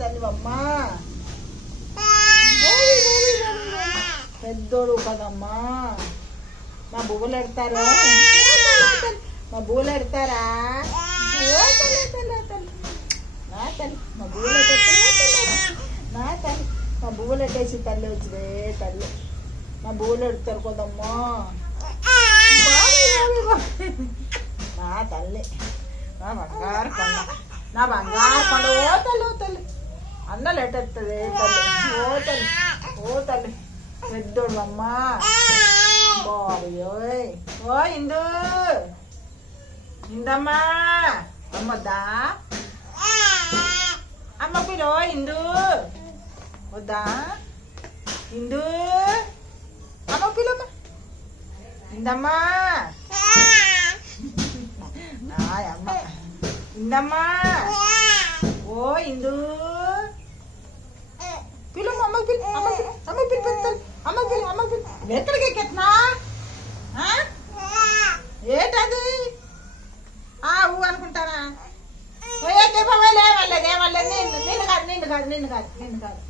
తల్లి అమ్మా. పెద్దోడు కదమ్మా. మా బువ్వలు ఎడతారా? మా బువ్వలు ఎడతారా? నా తల్లి మా బువ్వలు నా తల్లి మా బువ్వలు ఎట్టేసి తల్లి వచ్చిరే తల్లి. మా బువ్వలు ఎడతారు కదమ్మా. నా తల్లి నా బంగారు కొండ, నా బంగారు కొండ. ఓ తల్లి, ఓ తల్లి అన్నలు ఎట్టెత్తది తల్లి. ఓ తల్లి, ఓ తల్లి పెద్దోడు అమ్మా. బాబోయ్. ఓ ఇందు, ఇందమ్మా అమ్మొద్దా? అమ్మ పిలో ఇందు వద్దా? ఇందు అమ్మ పిలమ్మ. ఇందమ్మా అమ్మ ఇందమ్మా. ఓ ఇందు పిలమ్మ. అమ్మకి పిలు, అమ్మకి పిలు, అమ్మకి పిలు పెడతాను. అమ్మకి పిలు, అమ్మకి పిలు. ఎక్కడికి ఎక్కెత్తున్నా? ఏంటది? ఊ అనుకుంటానా? ఏమలేదు, ఏమలేదు, ఏమలేదు. నిన్ను కాదు, నిన్ను కాదు, నిన్ను కాదు, నిన్ను కాదు.